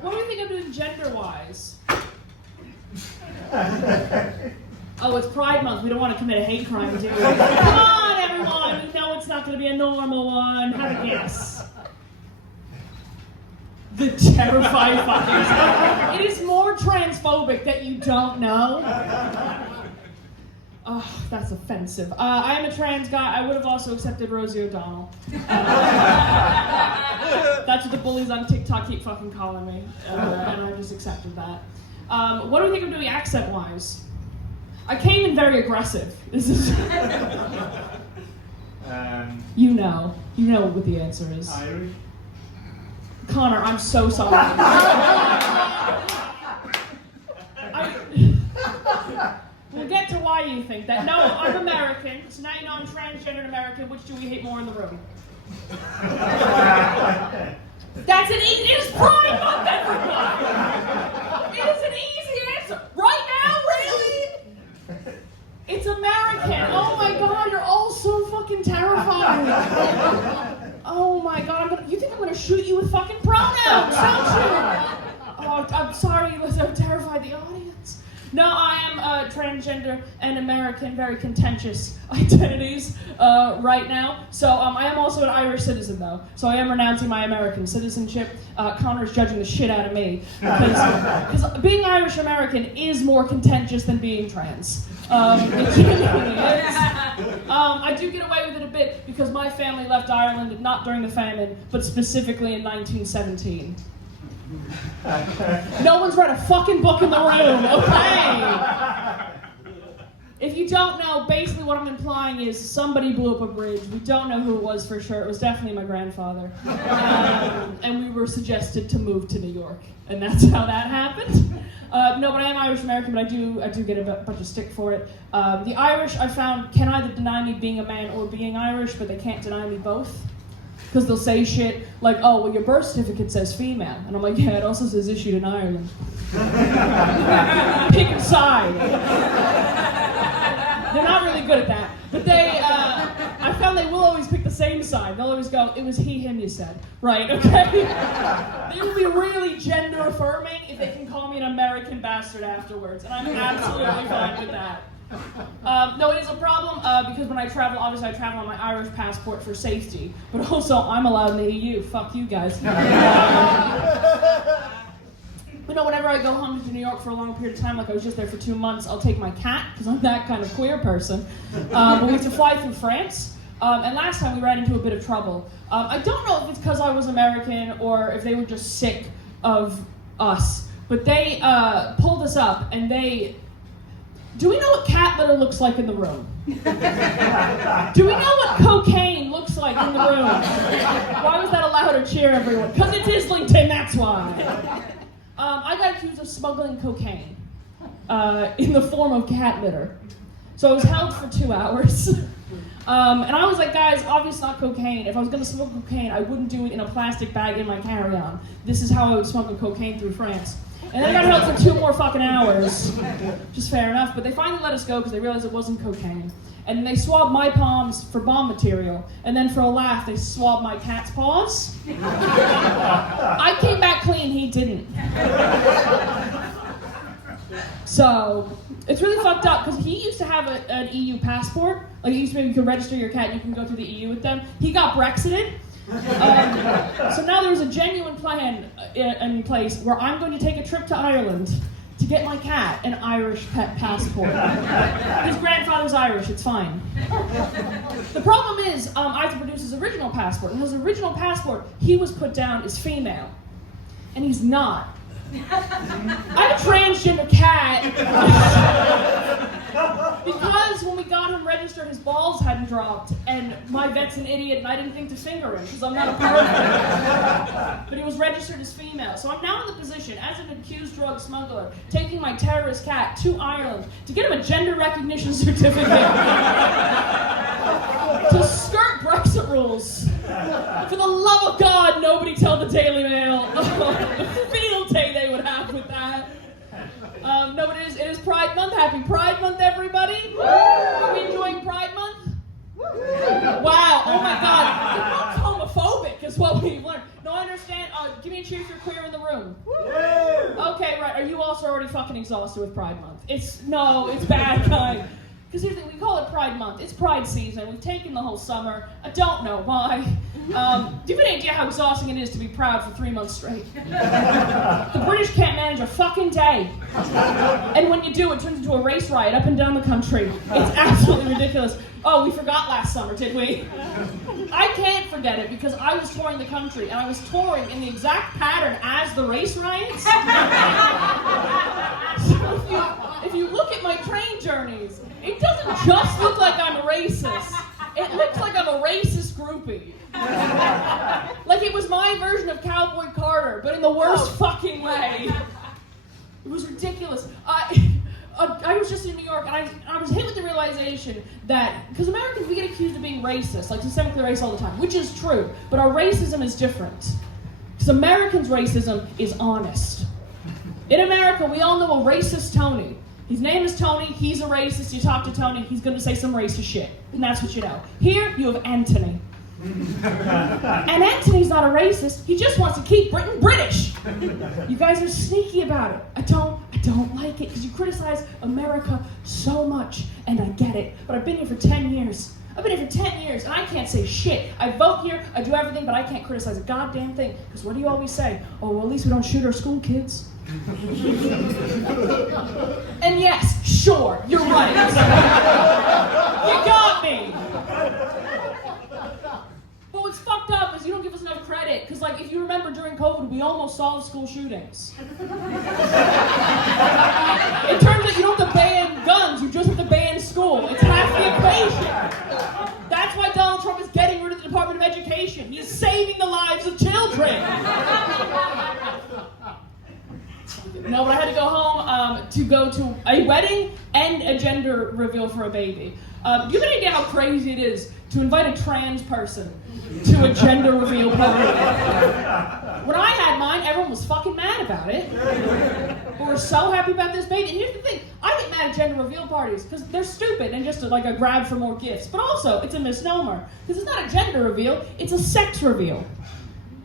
What do you think I'm doing gender-wise? Oh, it's Pride Month. We don't want to commit a hate crime, do we? Come on, everyone. We know it's not going to be a normal one. Have a guess. The terrified fuckers. It is more transphobic that you don't know. Oh, that's offensive. I am a trans guy. I would have also accepted Rosie O'Donnell. That's what the bullies on TikTok keep fucking calling me. And I just accepted that. What do we think I'm doing accent-wise? I came in very aggressive. This is... You know what the answer is. Irish? Connor, I'm so sorry. We'll get to why you think that. No, I'm American, so now you know I'm transgendered American. Which do we hate more in the room? That's an easy. It is Pride Month, everyone. It is an easy answer. Right now, really? It's American. Oh my God, you're all so fucking terrified. Oh my God, you think I'm gonna shoot you with fucking pronouns, don't you? Oh, I'm sorry, I'm terrified the audience. No, I am transgender and American, very contentious identities right now. So I am also an Irish citizen, though. So I am renouncing my American citizenship. Connor's judging the shit out of me because being Irish American is more contentious than being trans. It genuinely is. I do get away with it a bit because my family left Ireland not during the famine, but specifically in 1917. No one's read a fucking book in the room, okay? If you don't know, basically what I'm implying is somebody blew up a bridge. We don't know who it was for sure. It was definitely my grandfather. And we were suggested to move to New York. And that's how that happened. No, but I am Irish American, but I do get a bunch of stick for it. The Irish, I found, can either deny me being a man or being Irish, but they can't deny me both. Because they'll say shit like, oh, well, your birth certificate says female. And I'm like, yeah, it also says issued in Ireland. Pick a side. They're not really good at that. But I found they will always pick the same side. They'll always go, it was he, him, you said. Right, okay? They will be really gender affirming if they can call me an American bastard afterwards. And I'm absolutely fine with that. No, it is a problem because when I travel, obviously I travel on my Irish passport for safety, but also I'm allowed in the EU. Fuck you guys. But no, whenever I go home to New York for a long period of time, like I was just there for 2 months, I'll take my cat, because I'm that kind of queer person. But we have to fly through France, and last time we ran into a bit of trouble. I don't know if it's because I was American or if they were just sick of us, but they pulled us up and do we know what cat litter looks like in the room? Do we know what cocaine looks like in the room? Why was that a louder cheer, everyone? Because it's Islington, that's why. I got accused of smuggling cocaine in the form of cat litter. So I was held for 2 hours. And I was like, guys, obviously not cocaine. If I was going to smuggle cocaine, I wouldn't do it in a plastic bag in my carry-on. This is how I would smuggle cocaine through France. And then I got held for 2 more fucking hours, which is fair enough, but they finally let us go because they realized it wasn't cocaine. And they swabbed my palms for bomb material, and then for a laugh, they swabbed my cat's paws. I came back clean, he didn't. So, it's really fucked up, because he used to have an EU passport. Like, it used to be you can register your cat and you can go through the EU with them. He got Brexited. So now there's a genuine plan in place where I'm going to take a trip to Ireland to get my cat an Irish pet passport. His grandfather's Irish, it's fine. The problem is, I have to produce his original passport. And his original passport, he was put down as female. And he's not. I'm a transgender cat. Because when we got him registered, his balls hadn't dropped, and my vet's an idiot, and I didn't think to finger him, because I'm not a pervert. But he was registered as female. So I'm now in the position, as an accused drug smuggler, taking my terrorist cat to Ireland to get him a gender recognition certificate. To skirt Brexit rules. For the love of God, nobody tell the Daily Mail. The field day they would have with that. No, it is Pride Month. Happy Pride Month, everybody. Are we enjoying Pride Month? Wow, oh my God. It's homophobic is what we've learned. No, I understand. Give me a cheer if you're queer in the room. are already fucking exhausted with Pride Month. It's bad kind. Because here's the thing, we call it Pride Month. It's Pride season. We've taken the whole summer. I don't know why. Do you have any idea how exhausting it is to be proud for 3 months straight? The British can't manage a fucking day. And when you do, it turns into a race riot up and down the country. It's absolutely ridiculous. Oh, we forgot last summer, did we? I can't forget it because I was touring the country and I was touring in the exact pattern as the race riots. So if you look at my train journeys, it doesn't just look like I'm a racist. It looks like I'm a racist groupie. Like it was my version of Cowboy Carter, but in the worst fucking way. It was ridiculous. I was just in New York, and I was hit with the realization that, because Americans, we get accused of being racist, like systemically racist all the time, which is true, but our racism is different. Because Americans' racism is honest. In America, we all know a racist Tony. His name is Tony, he's a racist, you talk to Tony, he's going to say some racist shit. And that's what you know. Here, you have Anthony. And Anthony's not a racist, he just wants to keep Britain British. You guys are sneaky about it. I don't like it, because you criticize America so much, and I get it. But I've been here for 10 years. I've been here for 10 years, and I can't say shit. I vote here, I do everything, but I can't criticize a goddamn thing. Because what do you always say? Oh, well, at least we don't shoot our school kids. And yes, sure, you're right. You got me. But what's fucked up is you don't give us enough credit. Because, like, if you remember during COVID, we almost solved school shootings. It turns out you don't have to ban guns, you just have to ban school. It's half the equation. That's why Donald Trump is getting rid of the Department of Education. He's saving the lives of children. No, but I had to go home to go to a wedding and a gender reveal for a baby. Do you have any idea how crazy it is to invite a trans person to a gender reveal party? When I had mine, everyone was fucking mad about it. We were so happy about this baby. And here's the thing, I get mad at gender reveal parties because they're stupid and just like a grab for more gifts. But also, it's a misnomer. Because it's not a gender reveal, it's a sex reveal.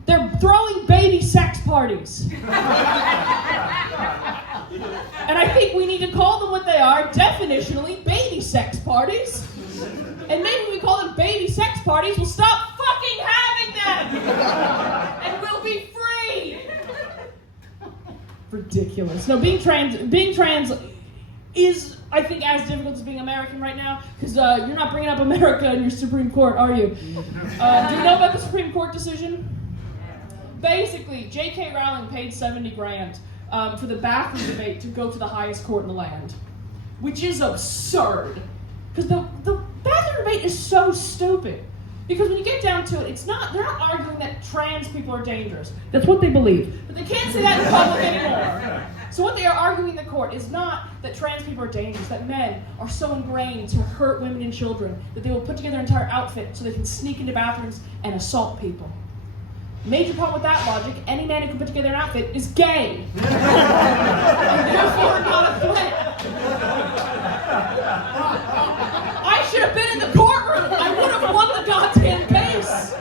They're throwing baby sex parties. And I think we need to call them what they are, definitionally, baby sex parties. And maybe when we call them baby sex parties, we'll stop fucking having them! And we'll be free! Ridiculous. No, being trans is, I think, as difficult as being American right now, because you're not bringing up America in your Supreme Court, are you? Do you know about the Supreme Court decision? Basically, J.K. Rowling paid $70,000 for the bathroom debate to go to the highest court in the land, which is absurd. Because the bathroom debate is so stupid. Because when you get down to it, they're not arguing that trans people are dangerous. That's what they believe. But they can't say that in public anymore. So what they are arguing in the court is not that trans people are dangerous, that men are so ingrained to hurt women and children that they will put together an entire outfit so they can sneak into bathrooms and assault people. Major problem with that logic, any man who can put together an outfit is gay. And therefore not a threat. I should have been in the courtroom. I would have won the goddamn case.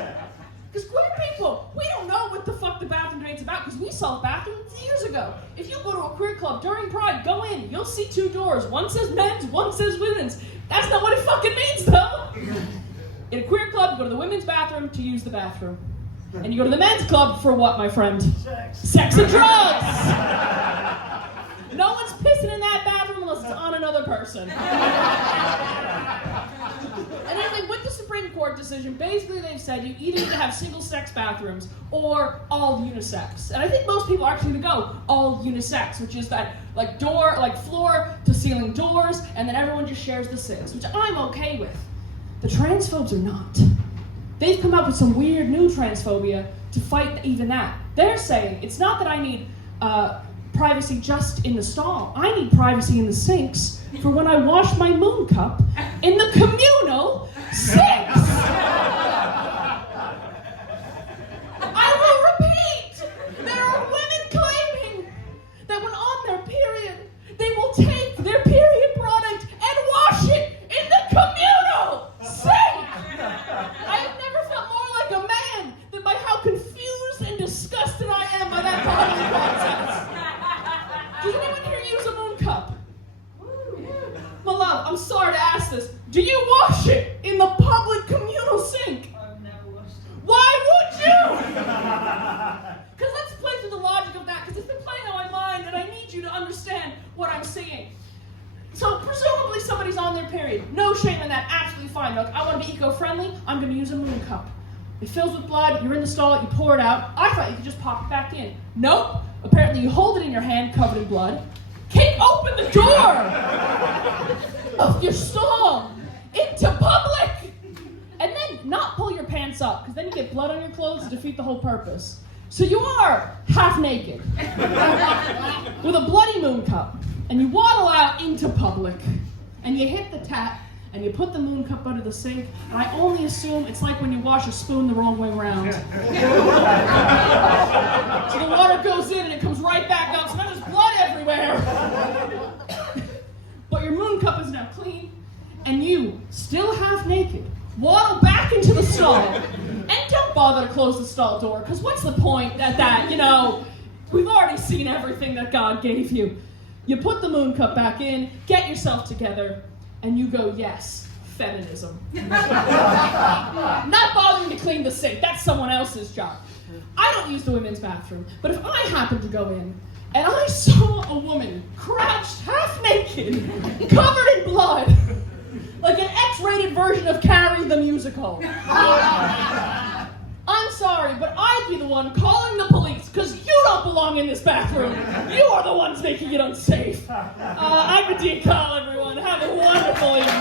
Because queer people, we don't know what the fuck the bathroom debate's about because we solved bathrooms years ago. If you go to a queer club during Pride, go in, you'll see 2 doors. One says men's, one says women's. That's not what it fucking means though. In a queer club, you go to the women's bathroom to use the bathroom. And you go to the men's club for what, my friend? Sex and drugs! No one's pissing in that bathroom unless it's on another person. And anyway, with the Supreme Court decision, basically they've said you either need to have single-sex bathrooms or all unisex. And I think most people are actually going to go all unisex, which is that like floor-to-ceiling doors, and then everyone just shares the sinks, which I'm okay with. The transphobes are not. They've come up with some weird new transphobia to fight even that. They're saying, it's not that I need privacy just in the stall. I need privacy in the sinks for when I wash my moon cup in the communal sinks. I will repeat, there are women claiming that when on their period, they will take their period product and wash it in the communal sink. I have never felt more like a man than by how confused and disgusted I am by that bodily process. Does anyone here sorry to ask this. Do you wash it in the public communal sink? I've never watched it. Why would you? Because let's play through the logic of that, because it's been playing on my mind, and I need you to understand what I'm saying. So presumably somebody's on their period. No shame in that, absolutely fine. Look, I want to be eco-friendly, I'm going to use a moon cup. It fills with blood, you're in the stall, you pour it out. I thought you could just pop it back in. Nope. Apparently you hold it in your hand covered in blood. Kick open the door of your stall into public. And then not pull your pants up, because then you get blood on your clothes to defeat the whole purpose. So you are half naked with a bloody moon cup, and you waddle out into public, and you hit the tap, and you put the moon cup under the sink, and I only assume it's like when you wash a spoon the wrong way around. So the water goes in and it comes right back up, so now there's blood everywhere. But your moon cup is now clean, and you, still half naked, waddle back into the stall. And don't bother to close the stall door, because what's the point at that? You know, we've already seen everything that God gave you. You put the moon cup back in, get yourself together, and you go, yes, feminism. Not bothering to clean the sink, that's someone else's job. I don't use the women's bathroom, but if I happen to go in and I saw a woman crouched half naked, covered in blood, like an X-rated version of Carrie the musical, I'm sorry, but I'd be the one calling the police, because you don't belong in this bathroom. You are the ones making it unsafe. I'm Dean Call, everyone. Have a wonderful evening.